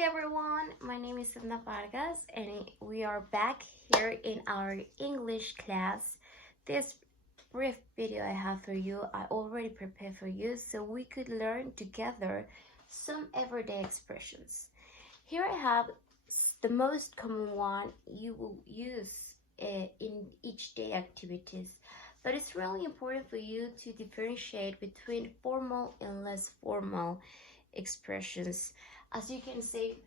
Hi everyone, my name is Edna Vargas and we are back here in our English class. This brief video I have for you, I already prepared for you so we could learn together some everyday expressions. Here I have the most common one you will use in each day activities. But it's really important for you to differentiate between formal and less formal expressions. As you can see,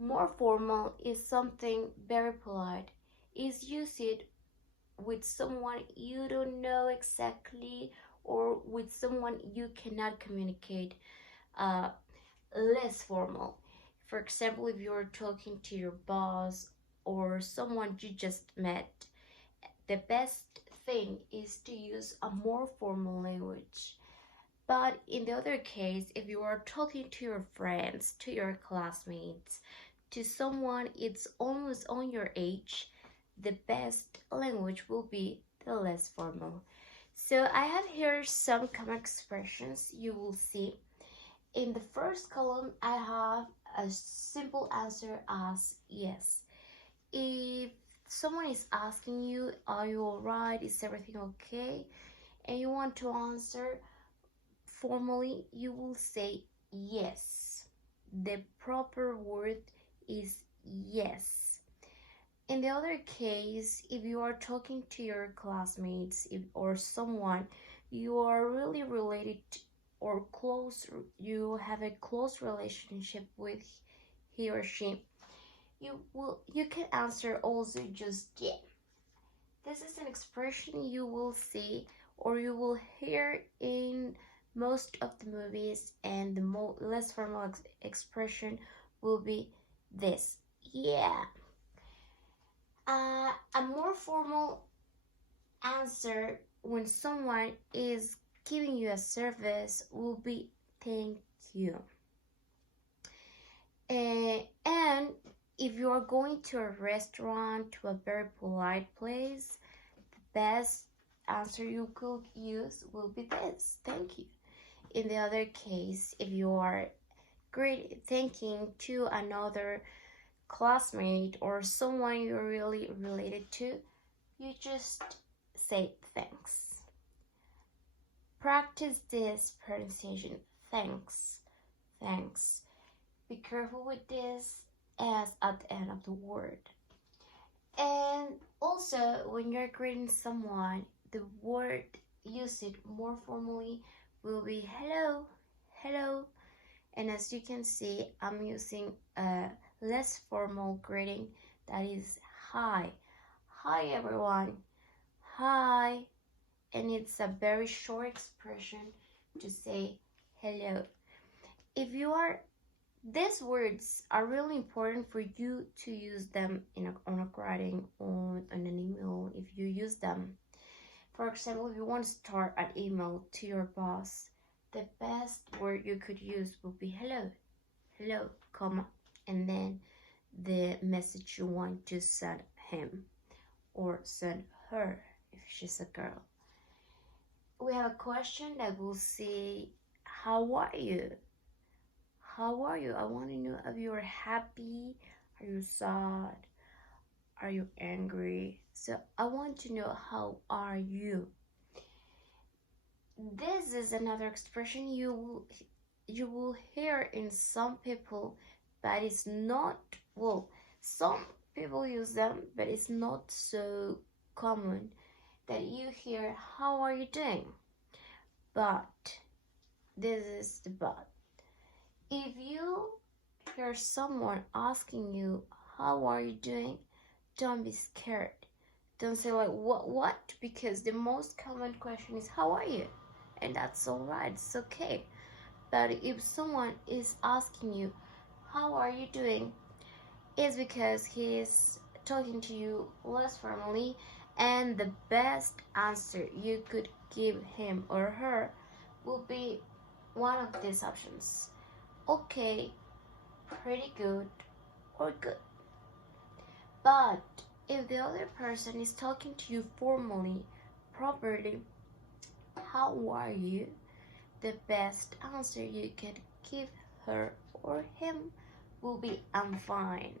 more formal is something very polite. Is used with someone you don't know exactly or with someone you cannot communicate. Uh, Less formal. For example, if you're talking to your boss or someone you just met, the best thing is to use a more formal language. But in the other case, if you are talking to your friends, to your classmates, to someone it's almost on your age, the best language will be the less formal. So I have here some common expressions you will see. In the first column, I have a simple answer as yes. If someone is asking you, are you alright? Is everything okay? And you want to answer formally, you will say yes. The proper word is yes. In the other case, if you are talking to your classmates or someone you are really related or close, you have a close relationship with he or she, you can answer also just yeah. This is an expression you will see or you will hear in most of the movies, and the less formal expression will be this. Yeah. A more formal answer when someone is giving you a service will be thank you. And if you are going to a restaurant, to a very polite place, the best answer you could use will be this, thank you. In the other case, if you are thanking to another classmate or someone you're really related to, you just say thanks. Practice this pronunciation, thanks, thanks. Be careful with this as at the end of the word. And also, when you're greeting someone, the word use it more formally will be hello, hello. And as you can see, I'm using a less formal greeting that is hi. Hi everyone. Hi. And it's a very short expression to say hello. If you are These words are really important for you to use them on a writing or on an email if you use them. For example, if you want to start an email to your boss, the best word you could use would be hello, hello, comma, and then the message you want to send him or send her if she's a girl. We have a question that will say, how are you? How are you? I want to know if you're happy, are you sad, are you angry? So I want to know how are you? This is another expression you will hear in some people, but it's not, well, some people use them, but it's not so common that you hear how are you doing. But this is the but. If you hear someone asking you how are you doing, don't be scared. Don't say like what because the most common question is how are you, and that's all right, it's okay. But if someone is asking you how are you doing, it's because he is talking to you less formally, and the best answer you could give him or her will be one of these options: okay, pretty good, or good. But if the other person is talking to you formally, properly, how are you? The best answer you can give her or him will be I'm fine.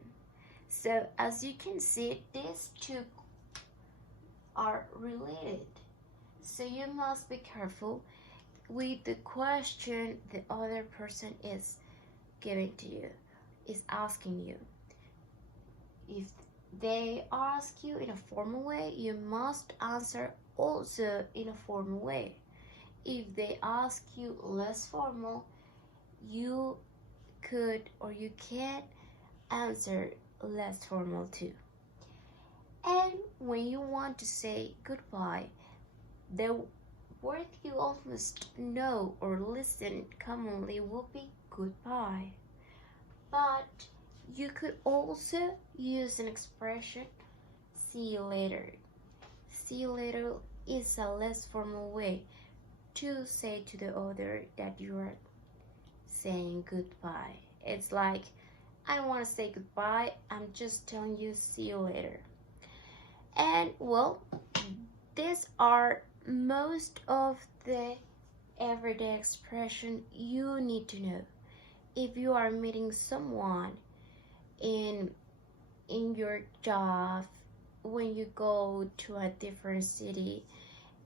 So as you can see, these two are related. So you must be careful with the question the other person is giving to you, is asking you. If they ask you in a formal way, you must answer also in a formal way. If they ask you less formal, you could or you can answer less formal too. And when you want to say goodbye, the word you almost know or listen commonly will be goodbye. But you could also use an expression see you later. See you later is a less formal way to say to the other that you are saying goodbye. It's like, I don't want to say goodbye, I'm just telling you see you later. And well, these are most of the everyday expression you need to know. If you are meeting someone in your job, when you go to a different city,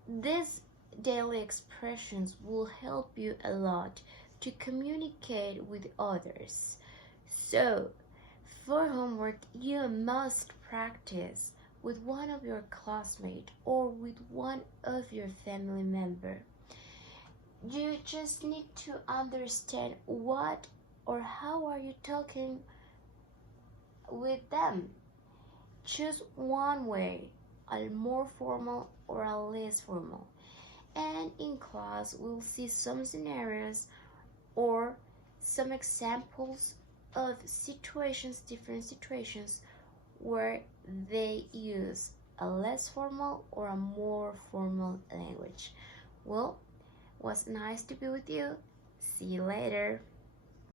these daily expressions will help you a lot to communicate with others. So for homework, you must practice with one of your classmates or with one of your family member. You just need to understand what or how are you talking with them. Choose one way, a more formal or a less formal. And in class, we'll see some scenarios or some examples of situations, different situations where they use a less formal or a more formal language. Well, it was nice to be with you. See you later.